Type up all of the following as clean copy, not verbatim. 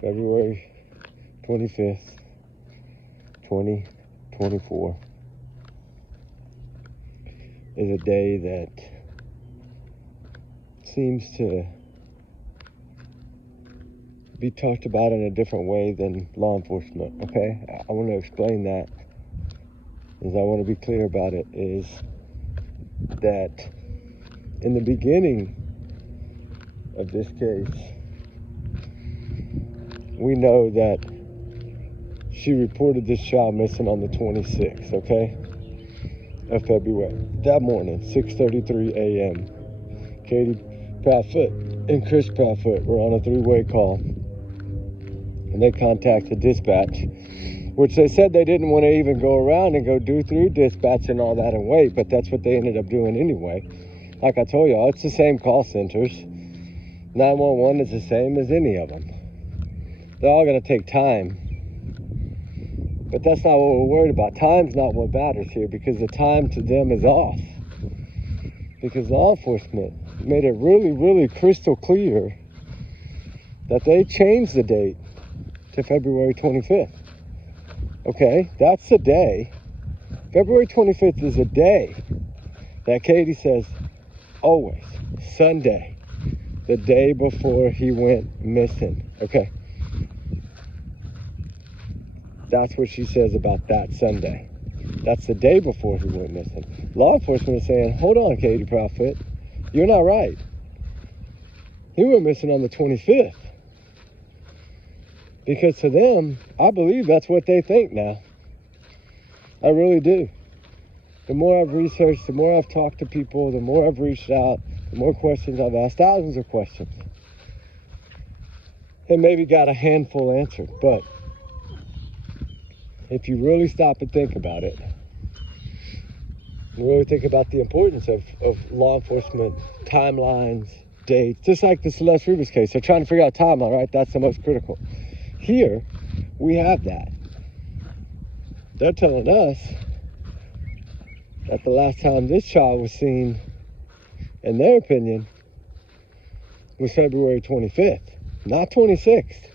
February 25th, 2024 is a day that seems to be talked about in a different way than law enforcement, okay? I want to explain that, as I want to be clear about it, is that in the beginning of this case, we know that she reported this child missing on the 26th, okay, of February. That morning, 6:33 a.m., Katie Proudfoot and Chris Proudfoot were on a three-way call, and they contacted dispatch, which they said they didn't want to even go around and go do through dispatch and all that and wait, but that's what they ended up doing anyway. Like I told y'all, it's the same call centers. 911 is the same as any of them. They're all going to take time. But that's not what we're worried about. Time's not what matters here, because the time to them is off. Because law enforcement made it really, really crystal clear that they changed the date to February 25th. Okay, that's the day. February 25th is a day that Katie says, always, Sunday, the day before he went missing. Okay. That's what she says about that Sunday. That's the day before he went missing. Law enforcement is saying, hold on, Katie Proudfoot, you're not right. He went missing on the 25th. Because to them, I believe that's what they think now. I really do. The more I've researched, the more I've talked to people, the more I've reached out, the more questions I've asked, thousands of questions, and maybe got a handful answered. But if you really stop and think about it, you really think about the importance of law enforcement timelines, dates, just like the Celeste Rivas case. They're trying to figure out timeline, right? That's the most critical. Here, we have that. They're telling us that the last time this child was seen, in their opinion, was February 25th, not 26th.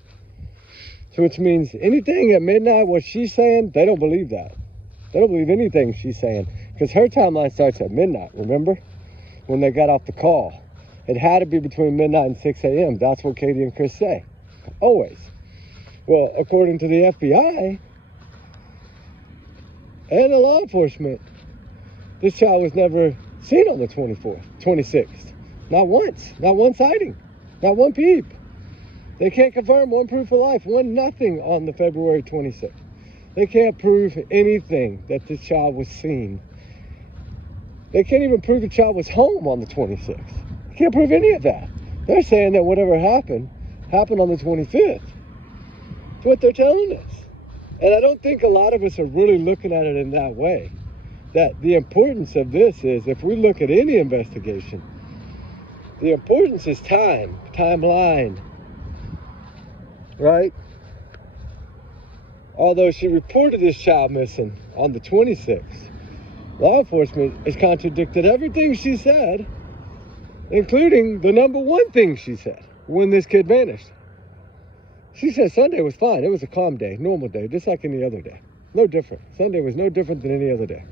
So which means anything at midnight, what she's saying, they don't believe that. They don't believe anything she's saying, because her timeline starts at midnight, remember? When they got off the call. It had to be between midnight and 6 a.m. That's what Katie and Chris say. Always. Well, according to the FBI and the law enforcement, this child was never seen on the 26th. Not once. Not one sighting. Not one peep. They can't confirm one proof of life, one nothing on the February 26th. They can't prove anything that this child was seen. They can't even prove the child was home on the 26th. They can't prove any of that. They're saying that whatever happened on the 25th. That's what they're telling us. And I don't think a lot of us are really looking at it in that way. That the importance of this is, if we look at any investigation, the importance is timeline, right? Although she reported this child missing on the 26th, law enforcement has contradicted everything she said, including the number one thing she said when this kid vanished. She said Sunday was fine. It was a calm day, normal day, just like any other day. No different. Sunday was no different than any other day.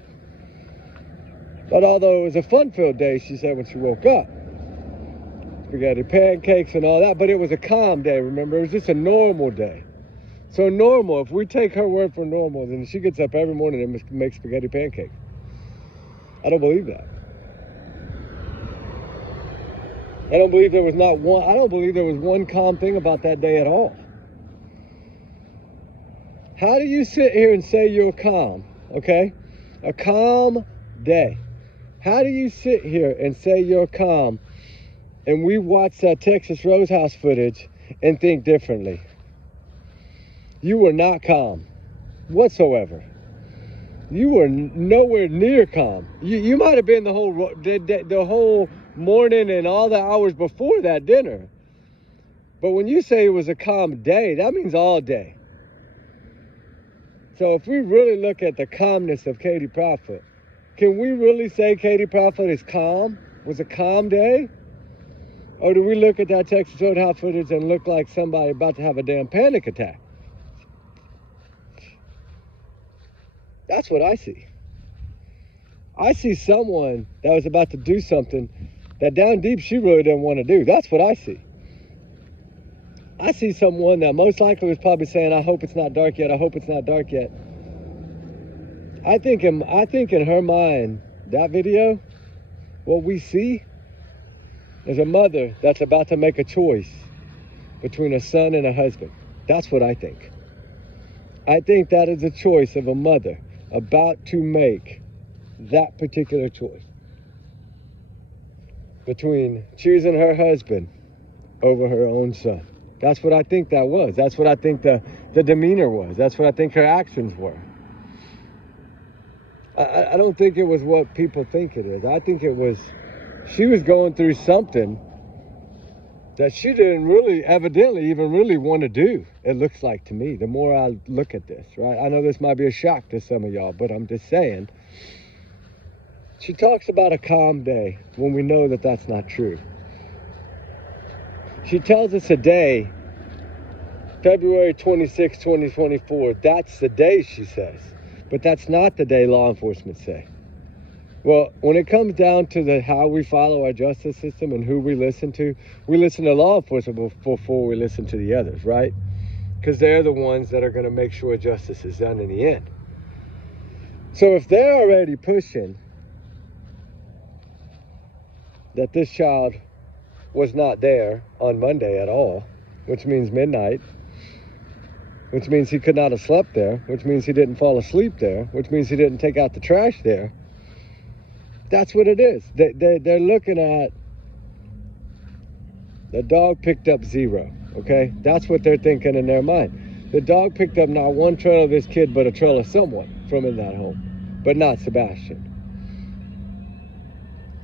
But although it was a fun-filled day, she said, when she woke up, spaghetti pancakes and all that, but it was a calm day, remember? It was just a normal day. So normal, if we take her word for normal, then she gets up every morning and makes spaghetti pancakes. I don't believe that. I don't believe there was one calm thing about that day at all. How do you sit here and say you're calm, okay? A calm day. How do you sit here and say you're calm, and we watch that Texas Roadhouse footage and think differently? You were not calm whatsoever. You were nowhere near calm. You might have been the whole morning and all the hours before that dinner. But when you say it was a calm day, that means all day. So if we really look at the calmness of Katie Proudfoot, can we really say Katie Proudfoot is calm? Was a calm day? Or do we look at that Texas Roadhouse footage and look like somebody about to have a damn panic attack? That's what I see. I see someone that was about to do something that down deep she really didn't want to do. That's what I see. I see someone that most likely was probably saying, I hope it's not dark yet, I hope it's not dark yet. I think in her mind, that video, what we see is a mother that's about to make a choice between a son and a husband. That's what I think. I think that is a choice of a mother about to make that particular choice between choosing her husband over her own son. That's what I think that was. That's what I think the demeanor was. That's what I think her actions were. I don't think it was what people think it is. I think it was, she was going through something that she didn't really, evidently, even really want to do. It looks like to me, the more I look at this, right? I know this might be a shock to some of y'all, but I'm just saying. She talks about a calm day when we know that that's not true. She tells us a day, February 26, 2024. That's the day, she says. But that's not the day law enforcement say. Well, when it comes down to how we follow our justice system and who we listen to law enforcement before we listen to the others, right? Because they're the ones that are going to make sure justice is done in the end. So if they're already pushing that this child was not there on Monday at all, which means midnight, which means he could not have slept there, which means he didn't fall asleep there, which means he didn't take out the trash there. That's what it is. They're looking at the dog picked up 0, okay? That's what they're thinking in their mind. The dog picked up not one trail of this kid, but a trail of someone from in that home, but not Sebastian.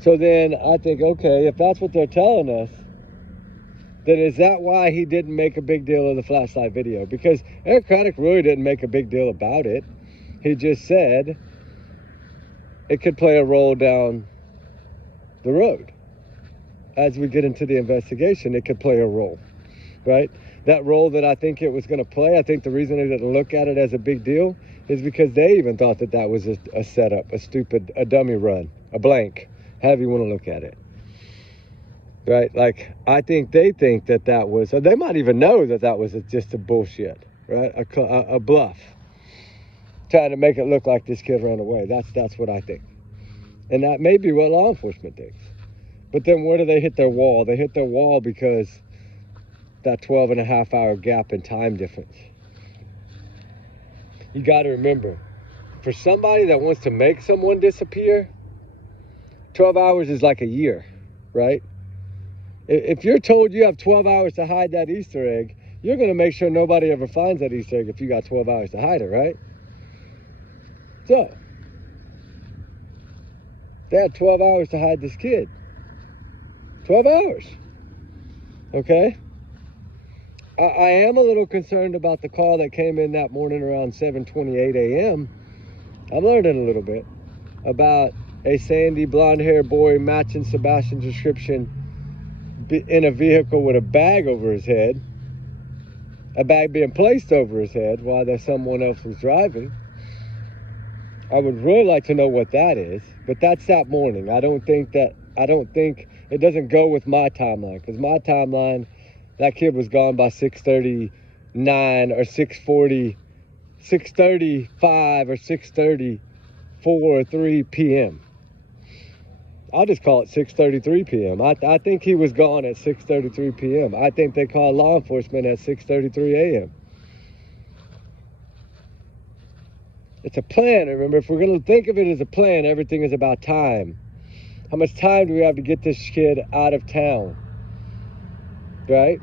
So then I think, okay, if that's what they're telling us, then is that why he didn't make a big deal of the flashlight video? Because Eric Craddock really didn't make a big deal about it. He just said it could play a role down the road. As we get into the investigation, it could play a role, right? That role that I think it was going to play, I think the reason they didn't look at it as a big deal is because they even thought that that was a setup, a dummy run, a blank, however you want to look at it. Right? Like, I think they think that was, or they might even know that was just a bullshit, right? A bluff. Trying to make it look like this kid ran away. That's what I think. And that may be what law enforcement thinks. But then where do they hit their wall? They hit their wall because that 12.5-hour gap in time difference. You got to remember, for somebody that wants to make someone disappear, 12 hours is like a year, right? If you're told you have 12 hours to hide that Easter egg, you're going to make sure nobody ever finds that Easter egg if you got 12 hours to hide it, right? So, they had 12 hours to hide this kid. 12 hours. Okay? I am a little concerned about the call that came in that morning around 7:28 a.m. I'm learning a little bit about a sandy blonde-haired boy matching Sebastian's description in a vehicle with a bag over his head, a bag being placed over his head while there's someone else was driving. I would really like to know what that is, but that's that morning. I don't think it doesn't go with my timeline, because my timeline, that kid was gone by 6:39 or 6:40, 6:35 or 6:34 or 3 p.m. I'll just call it 6:33 p.m. I think he was gone at 6:33 p.m. I think they called law enforcement at 6:33 a.m. It's a plan. Remember, if we're going to think of it as a plan, everything is about time. How much time do we have to get this kid out of town? Right?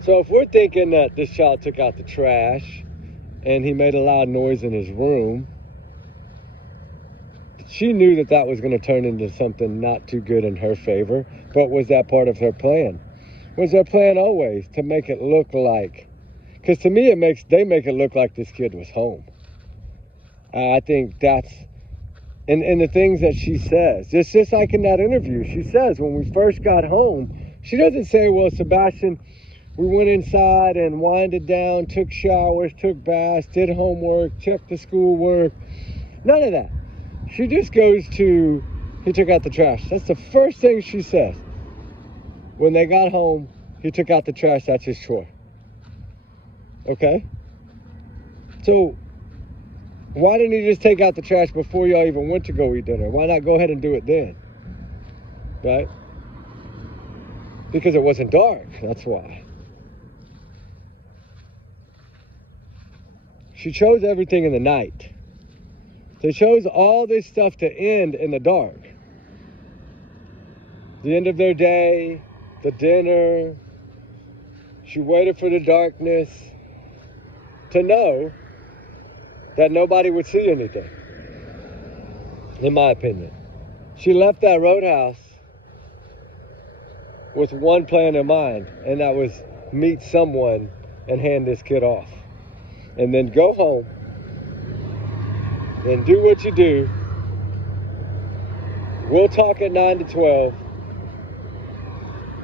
So if we're thinking that this child took out the trash and he made a loud noise in his room, she knew that was going to turn into something not too good in her favor. But was that part of her plan? Was their plan always to make it look like? Because to me, they make it look like this kid was home. I think and the things that she says. Just like in that interview, she says when we first got home, she doesn't say, well, Sebastian, we went inside and winded down, took showers, took baths, did homework, checked the schoolwork. None of that. She just goes to, he took out the trash. That's the first thing she says. When they got home, he took out the trash. That's his chore. Okay? So why didn't he just take out the trash before y'all even went to go eat dinner? Why not go ahead and do it then? Right? Because it wasn't dark. That's why. She chose everything in the night. They chose all this stuff to end in the dark. The end of their day, the dinner. She waited for the darkness to know that nobody would see anything, in my opinion. She left that roadhouse with one plan in mind, and that was meet someone and hand this kid off. And then go home and do what you do. We'll talk at 9 to 12.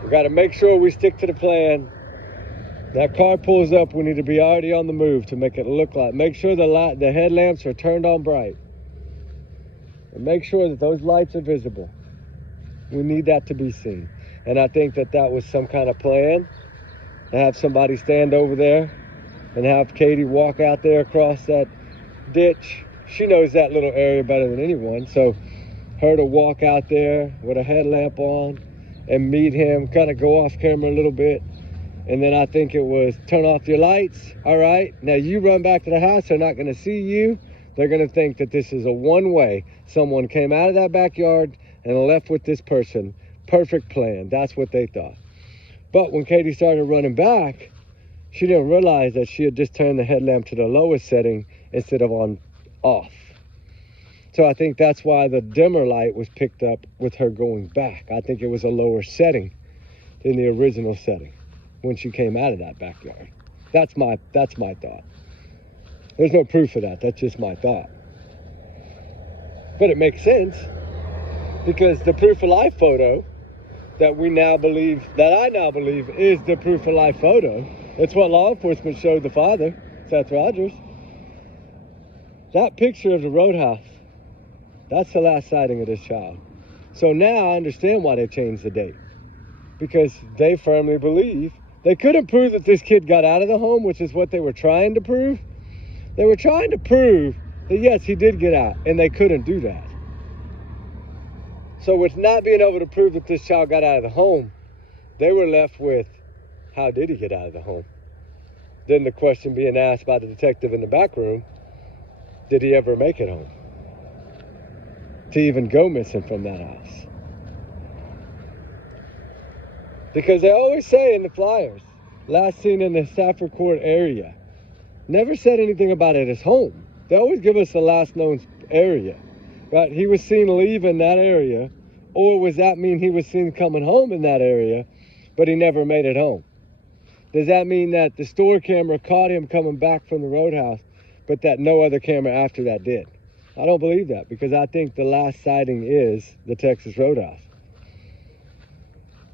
We got to make sure we stick to the plan. That car pulls up, we need to be already on the move to make it look like. Make sure the headlamps are turned on bright. And make sure that those lights are visible. We need that to be seen. And I think that that was some kind of plan. To have somebody stand over there and have Katie walk out there across that ditch. She knows that little area better than anyone. So her to walk out there with a headlamp on and meet him, kind of go off camera a little bit. And then I think it was turn off your lights. All right, now you run back to the house. They're not going to see you. They're going to think that this is a one-way. Someone came out of that backyard and left with this person. Perfect plan. That's what they thought. But when Katie started running back, she didn't realize that she had just turned the headlamp to the lowest setting instead of on off. So I think that's why the dimmer light was picked up with her going back. I think it was a lower setting than the original setting when she came out of that backyard. That's my thought. There's no proof of that. That's just my thought. But it makes sense because the proof of life photo that I now believe is the proof of life photo. It's what law enforcement showed the father, Seth Rogers. That picture of the roadhouse, that's the last sighting of this child. So now I understand why they changed the date. Because they firmly believe they couldn't prove that this kid got out of the home, which is what they were trying to prove. They were trying to prove that yes, he did get out, and they couldn't do that. So with not being able to prove that this child got out of the home, they were left with, how did he get out of the home? Then the question being asked by the detective in the back room, did he ever make it home? To even go missing from that house. Because they always say in the flyers, last seen in the Stafford Court area. Never said anything about it as home. They always give us the last known area. Right? He was seen leaving that area, or does that mean he was seen coming home in that area, but he never made it home? Does that mean that the store camera caught him coming back from the roadhouse, but that no other camera after that did? I don't believe that, because I think the last sighting is the Texas Roadhouse.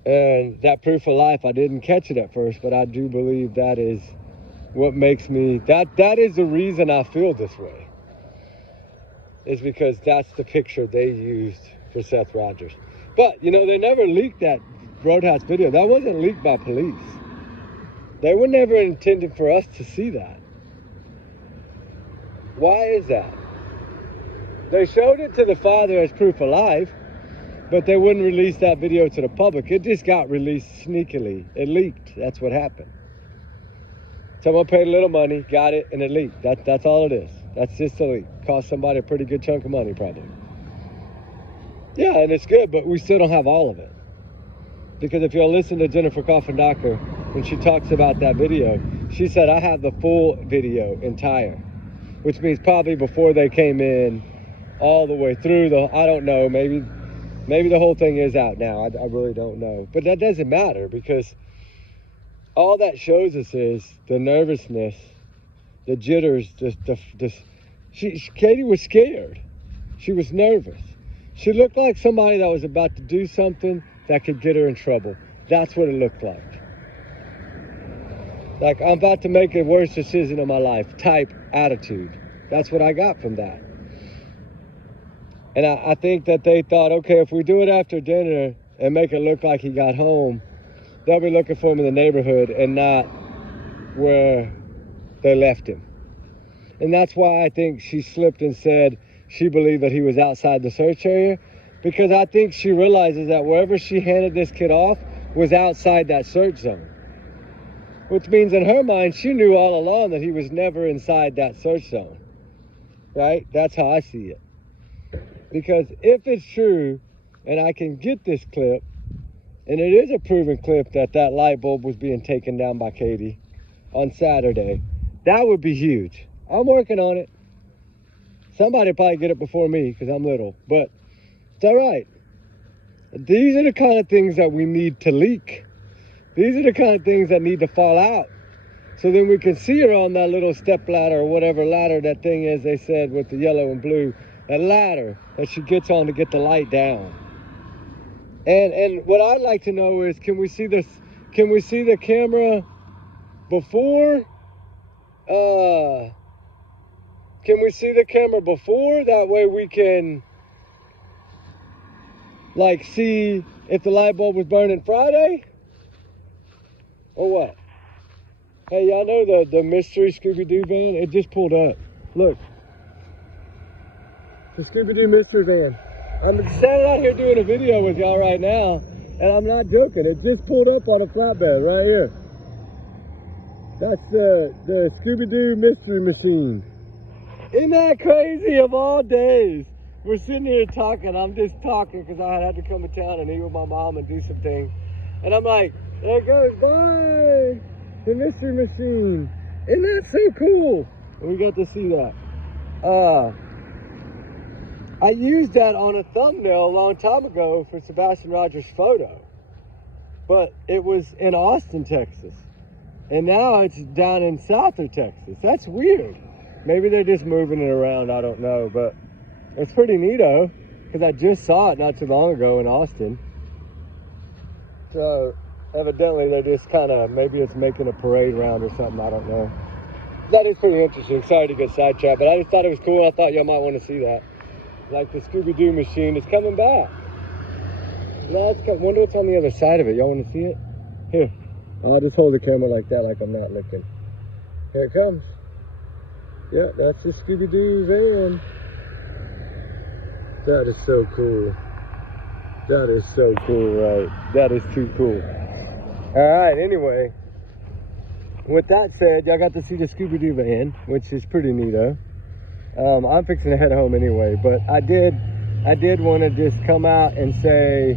And that proof of life, I didn't catch it at first, but I do believe that is what makes me, that is the reason I feel this way. Is because that's the picture they used for Seth Rogers. But, you know, they never leaked that Roadhouse video. That wasn't leaked by police. They were never intended for us to see that. Why is that? They showed it to the father as proof of life, but they wouldn't release that video to the public. It just got released sneakily. It leaked. That's what happened. Someone paid a little money, got it, and it leaked. That's all it is. That's just a leak. Cost somebody a pretty good chunk of money, probably. Yeah, and it's good, but we still don't have all of it. Because if you'll listen to Jennifer Coffin Docker, when she talks about that video, she said, I have the full video entire. Which means probably before they came in, all the way through I don't know, maybe the whole thing is out now. I really don't know. But that doesn't matter, because all that shows us is the nervousness, the jitters, Katie was scared. She was nervous. She looked like somebody that was about to do something that could get her in trouble. That's what it looked like. Like, I'm about to make a worst decision of my life type attitude. That's what I got from that. And I think that they thought, okay, if we do it after dinner and make it look like he got home, they'll be looking for him in the neighborhood and not where they left him. And that's why I think she slipped and said she believed that he was outside the search area, because I think she realizes that wherever she handed this kid off was outside that search zone. Which means in her mind, she knew all along that he was never inside that search zone. Right? That's how I see it. Because if it's true, and I can get this clip, and it is a proven clip that that light bulb was being taken down by Katie on Saturday, that would be huge. I'm working on it. Somebody probably get it before me because I'm little, but it's all right. These are the kind of things that we need to leak. These are the kind of things that need to fall out. So then we can see her on that little step ladder or whatever ladder that thing is they said with the yellow and blue. That ladder that she gets on to get the light down. And what I'd like to know is, can we see this? Can we see the camera before? Can we see the camera before? That way we can like see if the light bulb was burning Friday or what? Hey, y'all know the mystery Scooby-Doo van? It just pulled up. Look. The Scooby-Doo mystery van. I'm standing out here doing a video with y'all right now, and I'm not joking. It just pulled up on a flatbed right here. That's the Scooby-Doo mystery machine. Isn't that crazy of all days? We're sitting here talking. I'm just talking because I had to come to town and eat with my mom and do some things. And I'm like, there it goes, bye, the mystery machine. Isn't that so cool? And we got to see that. I used that on a thumbnail a long time ago for Sebastian Rogers' photo. But it was in Austin, Texas. And now it's down in Souther, Texas. That's weird. Maybe they're just moving it around, I don't know. But it's pretty neato, because I just saw it not too long ago in Austin. So evidently they're just kind of, maybe it's making a parade round or something, I don't know. That is pretty interesting. Sorry to get sidetracked, but I just thought it was cool. I thought y'all might want to see that. Like the Scooby-Doo machine is coming back. No, it's got, wonder what's on the other side of it. Y'all want to see it? Here. I'll just hold the camera like that, like I'm not looking. Here it comes. Yeah, that's the Scooby-Doo van. That is so cool. That is so cool, right? That is too cool. All right, anyway. With that said, y'all got to see the Scooby-Doo van, which is pretty neato. I'm fixing to head home anyway, but I did want to just come out and say,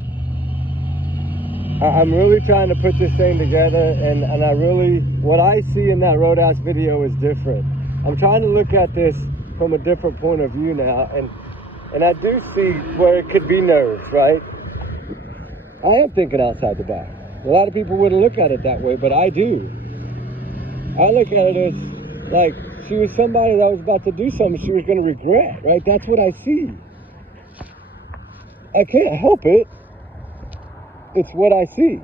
I'm really trying to put this thing together, and I really, what I see in that Roadhouse video is different. I'm trying to look at this from a different point of view now, and I do see where it could be nerves, right? I am thinking outside the box. A lot of people wouldn't look at it that way, but I do. I look at it as like she was somebody that was about to do something she was going to regret, right? That's what I see. I can't help it. It's what I see.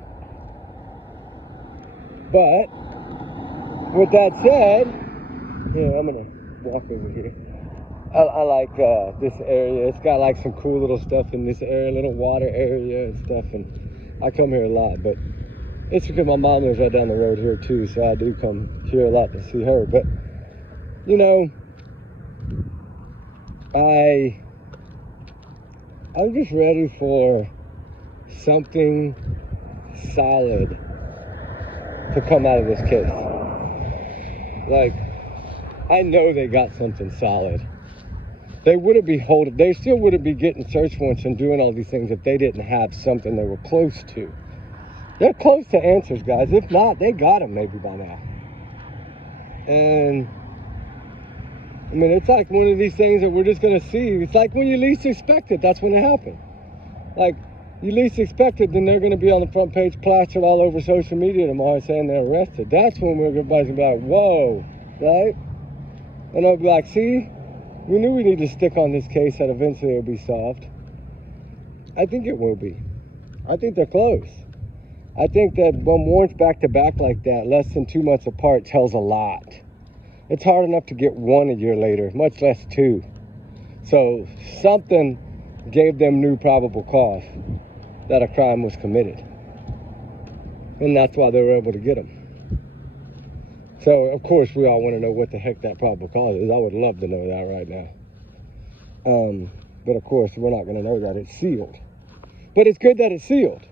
But with that said, yeah, I'm going to walk over here. I like this area. It's got like some cool little stuff in this area, little water area and stuff, and I come here a lot, but it's because my mom lives right down the road here too, so I do come here a lot to see her. But you know, I'm just ready for something solid to come out of this case. Like, I know they got something solid. They wouldn't be holding, they still wouldn't be getting search warrants and doing all these things if they didn't have something they were close to. They're close to answers, guys. If not, they got them maybe by now. And I mean, it's like one of these things that we're just going to see. It's like when you least expect it, that's when it happened. Like, you least expect it, then they're going to be on the front page plastered all over social media tomorrow saying they're arrested. That's when everybody's going to be like, whoa, right? And they'll be like, see, We knew we needed to stick on this case that eventually it would be solved. I think it will be. I think they're close. I think that when warrants back to back like that, less than 2 months apart, tells a lot. It's hard enough to get one a year later, much less two. So something gave them new probable cause that a crime was committed. And that's why they were able to get him. So, of course, we all want to know what the heck that probable cause is. I would love to know that right now. But, of course, we're not going to know that. It's sealed. But it's good that it's sealed.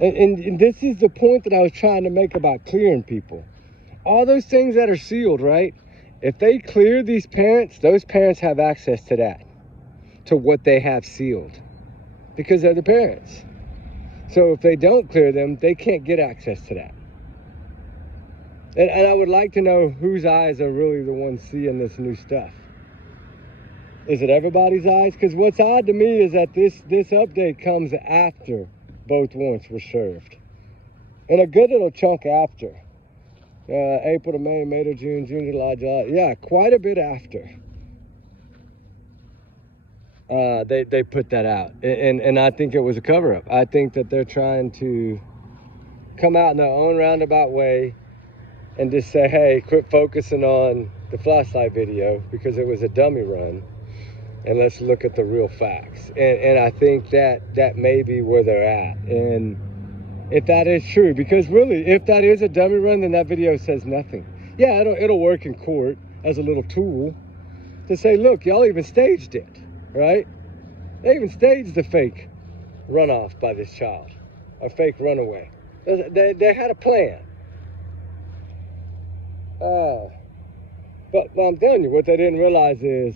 And this is the point that I was trying to make about clearing people. All those things that are sealed, right? If they clear these parents, those parents have access to that, to what they have sealed, because they're the parents. So if they don't clear them, they can't get access to that. And I would like to know whose eyes are really the ones seeing this new stuff. Is it everybody's eyes? Because what's odd to me is that this update comes after both warrants were served. And a good little chunk after. April to May, May to June, June to July. Yeah, quite a bit after. They put that out. And I think it was a cover-up. I think that they're trying to come out in their own roundabout way and just say, hey, quit focusing on the flashlight video because it was a dummy run, and let's look at the real facts. And I think that may be where they're at. And if that is true, because really, if that is a dummy run, then that video says nothing. Yeah, it'll work in court as a little tool to say, look, y'all even staged it, right? They even staged the fake runoff by this child, a fake runaway. They had a plan. But I'm telling you, what they didn't realize is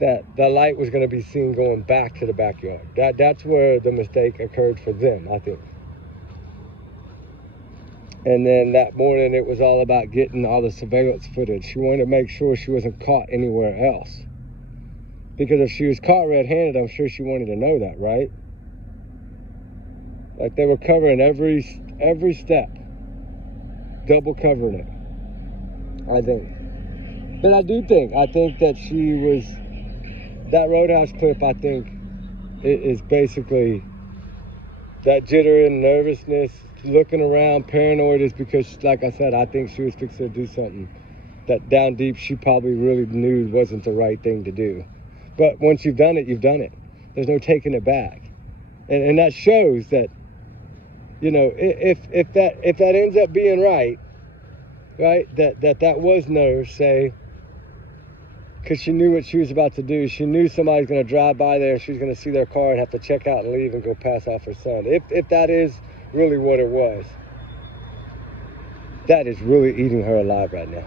that the light was going to be seen going back to the backyard. That's where the mistake occurred for them, I think. And then that morning, it was all about getting all the surveillance footage. She wanted to make sure she wasn't caught anywhere else. Because if she was caught red-handed, I'm sure she wanted to know that, right? Like they were covering every step. Double covering it, I think. But I think that she was, that Roadhouse clip, I think, is basically that jitter and nervousness, looking around, paranoid, is because, like I said, I think she was fixing to do something that down deep she probably really knew wasn't the right thing to do. But once you've done it, you've done it. There's no taking it back. And that shows that, you know, if that ends up being right, that was nerves, say, because she knew what she was about to do. She knew somebody's going to drive by there and she was going to see their car and have to check out and leave and go pass off her son. If that is really what it was, that is really eating her alive right now.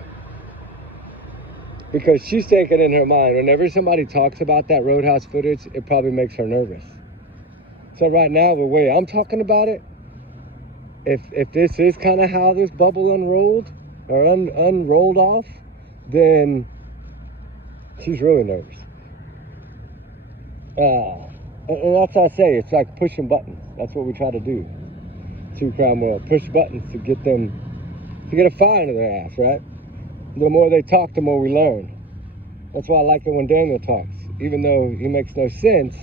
Because she's thinking in her mind, whenever somebody talks about that Roadhouse footage, it probably makes her nervous. So right now, the way I'm talking about it, if this is kind of how this bubble unrolled or unrolled off, then she's really nervous. And that's what I say. It's like pushing buttons. That's what we try to do. True crime will push buttons to get a fire into their ass, right? The more they talk, the more we learn. That's why I like it when Daniel talks. Even though he makes no sense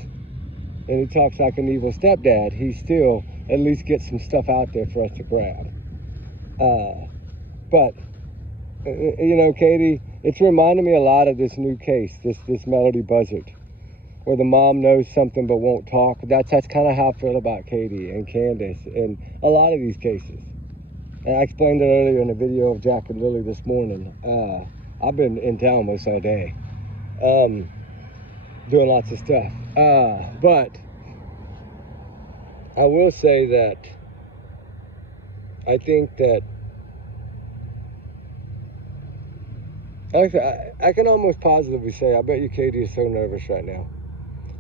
and he talks like an evil stepdad, he still at least gets some stuff out there for us to grab. But, you know, Katie, it's reminding me a lot of this new case, this Melody Buzzard, where the mom knows something but won't talk. That's kind of how I feel about Katie and Candace and a lot of these cases. And I explained it earlier in a video of Jack and Lily this morning. I've been in town most all day, doing lots of stuff. But I will say that I think that I can almost positively say, I bet you Katie is so nervous right now.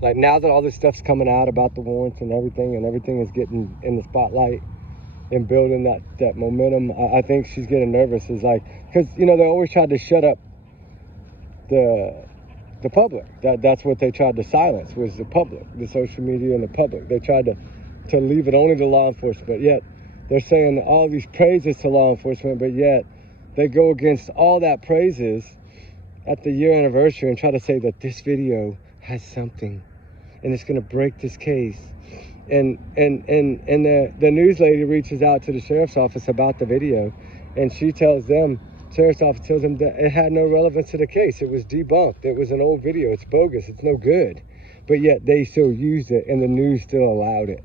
Like now that all this stuff's coming out about the warrants and everything is getting in the spotlight and building that momentum, I think she's getting nervous. Is like, because, you know, they always tried to shut up the public. That's what they tried to silence, was the public, the social media and the public. They tried to leave it only to law enforcement, yet they're saying all these praises to law enforcement, but yet they go against all that praises at the year anniversary and try to say that this video has something and it's going to break this case. And the news lady reaches out to the sheriff's office about the video, and she tells them, sheriff's office tells them that it had no relevance to the case. It was debunked. It was an old video. It's bogus. It's no good. But yet they still used it, and the news still allowed it.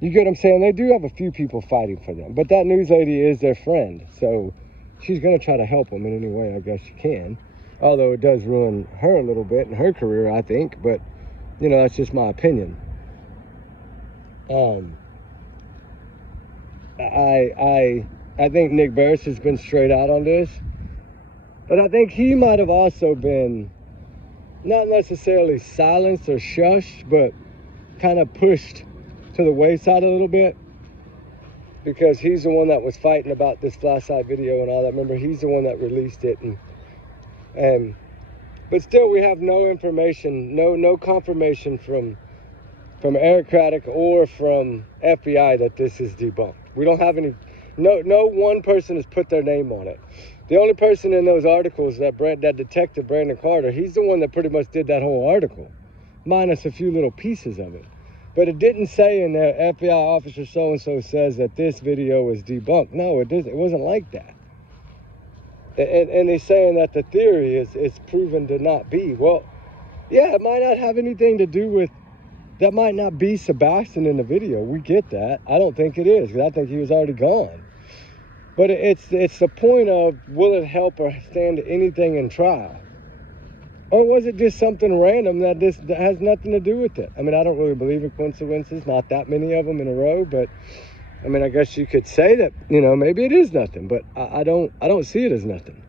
You get what I'm saying? They do have a few people fighting for them, but that news lady is their friend, so she's going to try to help them in any way I guess she can. Although it does ruin her a little bit in her career, I think. But, you know, that's just my opinion. I think Nick Barris has been straight out on this. But I think he might have also been not necessarily silenced or shushed, but kind of pushed to the wayside a little bit. Because he's the one that was fighting about this flashlight video and all that. Remember, he's the one that released it. But still, we have no information, no confirmation from Eric Craddock or from FBI that this is debunked. We don't have any, no one person has put their name on it. The only person in those articles, that detective Brandon Carter, he's the one that pretty much did that whole article, minus a few little pieces of it. But it didn't say in there, FBI officer so-and-so says that this video is debunked. No, it didn't. It wasn't like that. And he's saying that the theory is proven to not be. Well, yeah, it might not have anything to do with, that might not be Sebastian in the video. We get that. I don't think it is, because I think he was already gone. But it's the point of, will it help or stand to anything in trial? Or was it just something random that has nothing to do with it? I mean, I don't really believe in coincidences, not that many of them in a row, but I mean, I guess you could say that, you know, maybe it is nothing, but I don't see it as nothing.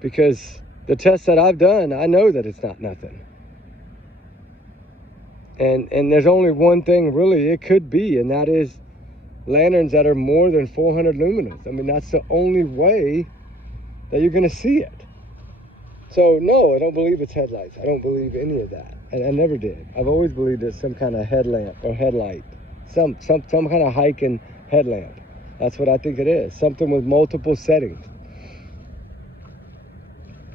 Because the tests that I've done, I know that it's not nothing. And there's only one thing really it could be, and that is lanterns that are more than 400 lumens. I mean, that's the only way that you're going to see it. So, no, I don't believe it's headlights. I don't believe any of that. And I never did. I've always believed it's some kind of headlamp or headlight. Some kind of hiking headlamp. That's what I think it is. Something with multiple settings.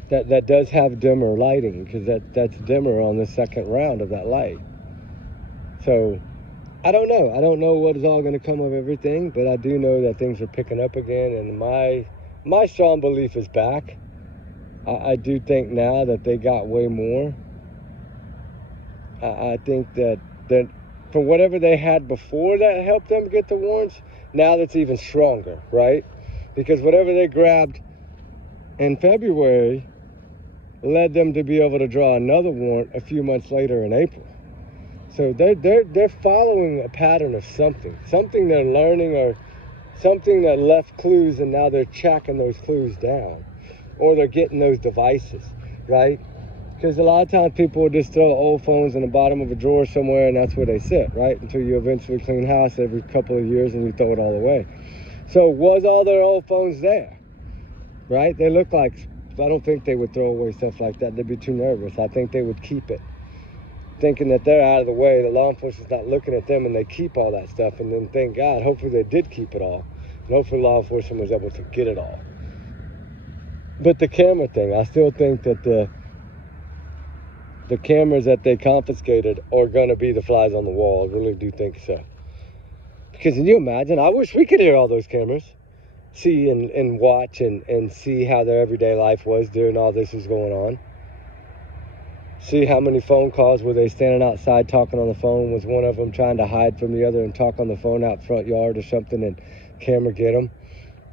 That does have dimmer lighting, because that's dimmer on the second round of that light. So, I don't know. I don't know what is all going to come of everything, but I do know that things are picking up again, and my strong belief is back. I do think now that they got way more. I think that from whatever they had before that helped them get the warrants, now that's even stronger, right? Because whatever they grabbed in February led them to be able to draw another warrant a few months later in April. So they're following a pattern of something they're learning, or something that left clues, and now they're tracking those clues down, or they're getting those devices, right? Because a lot of times people will just throw old phones in the bottom of a drawer somewhere, and that's where they sit, right? Until you eventually clean house every couple of years and you throw it all away. So was all their old phones there, right? They look like, I don't think they would throw away stuff like that. They'd be too nervous. I think they would keep it, thinking that they're out of the way, the law enforcement's not looking at them, and they keep all that stuff. And then thank God, hopefully they did keep it all, and hopefully law enforcement was able to get it all. But the camera thing, I still think that the cameras that they confiscated are going to be the flies on the wall. I really do think so. Because can you imagine? I wish we could hear all those cameras, see and watch and see how their everyday life was during all this was going on. See how many phone calls were they standing outside talking on the phone? Was one of them trying to hide from the other and talk on the phone out front yard or something, and camera get them?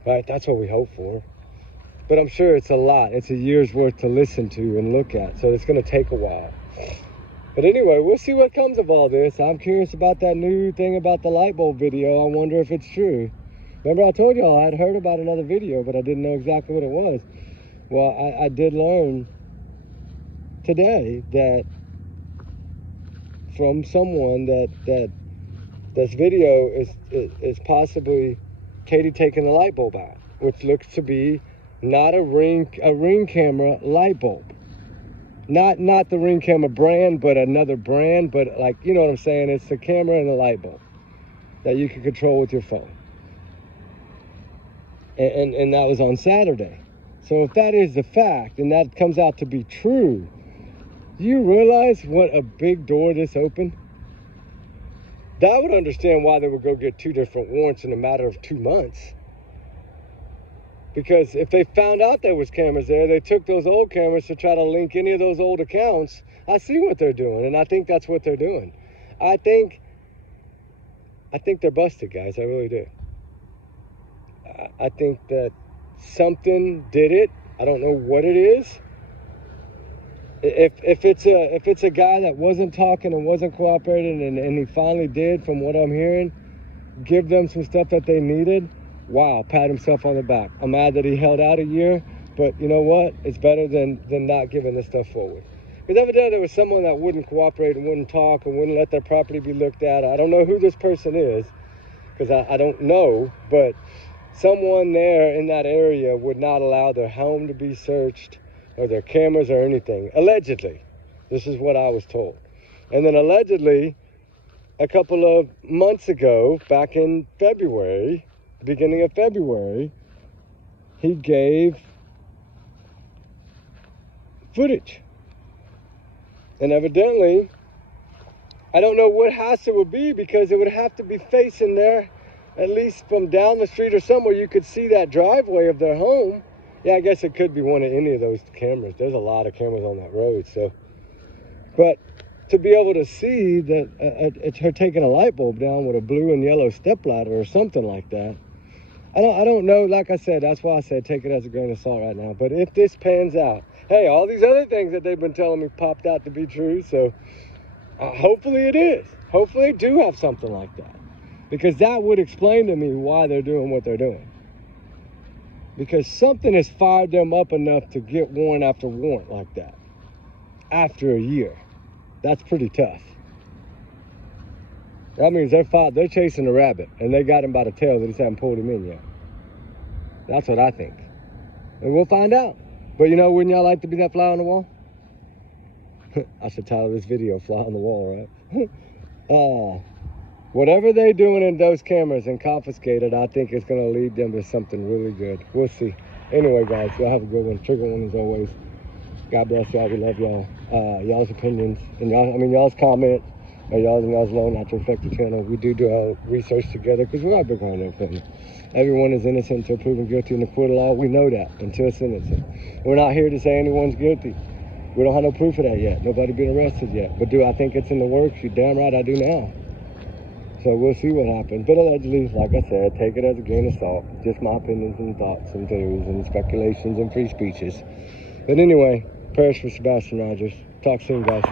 Right? That's what we hope for. But I'm sure it's a lot. It's a year's worth to listen to and look at. So it's going to take a while. But anyway, we'll see what comes of all this. I'm curious about that new thing about the light bulb video. I wonder if it's true. Remember I told y'all I had heard about another video, but I didn't know exactly what it was. Well, I did learn today that from someone that this video is possibly Katie taking the light bulb out, which looks to be not a ring camera light bulb. Not the ring camera brand, but another brand, but like, you know what I'm saying? It's the camera and the light bulb that you can control with your phone. And that was on Saturday. So if that is the fact, and that comes out to be true, do you realize what a big door this opened? That would understand why they would go get 2 different warrants in a matter of 2 months. Because if they found out there was cameras there, they took those old cameras to try to link any of those old accounts. I see what they're doing, and I think that's what they're doing. I think they're busted, guys. I really do. I think that something did it. I don't know what it is. If it's a guy that wasn't talking and wasn't cooperating, and he finally did, from what I'm hearing, give them some stuff that they needed, wow, pat himself on the back. I'm mad that he held out a year, but you know what? It's better than not giving this stuff forward. Because evidently there was someone that wouldn't cooperate and wouldn't talk and wouldn't let their property be looked at. I don't know who this person is, because I don't know, but someone there in that area would not allow their home to be searched or their cameras or anything. Allegedly. This is what I was told. And then allegedly, a couple of months ago, back in February, beginning of February, he gave footage. And evidently, I don't know what house it would be, because it would have to be facing there, at least from down the street or somewhere you could see that driveway of their home. Yeah, I guess it could be one of any of those cameras. There's a lot of cameras on that road, so. But to be able to see that it's her taking a light bulb down with a blue and yellow stepladder or something like that. I don't know. Like I said, that's why I said take it as a grain of salt right now. But if this pans out, hey, all these other things that they've been telling me popped out to be true. So hopefully it is. Hopefully they do have something like that. Because that would explain to me why they're doing what they're doing. Because something has fired them up enough to get warrant after warrant like that. After a year. That's pretty tough. That means they're chasing a rabbit, and they got him by the tail. They just haven't pulled him in yet. That's what I think. And we'll find out. But you know, wouldn't y'all like to be that fly on the wall? I should title this video Fly on the Wall, right? Whatever they're doing in those cameras and confiscated, I think it's going to lead them to something really good. We'll see. Anyway, guys, y'all have a good one. Trigger one as always. God bless y'all. We love y'all. Y'all's opinions and y'all's comments. Y'all's know not to affect the channel. We do our research together, because we're all big on that family. Everyone is innocent until proven guilty in the court of law. We know that until sentencing. We're not here to say anyone's guilty. We don't have no proof of that yet. Nobody been arrested yet. But do I think it's in the works? You're damn right I do now. So we'll see what happens. But allegedly, like I said, take it as a grain of salt. Just my opinions and thoughts and theories and speculations and free speeches. But anyway, prayers for Sebastian Rogers. Talk soon, guys.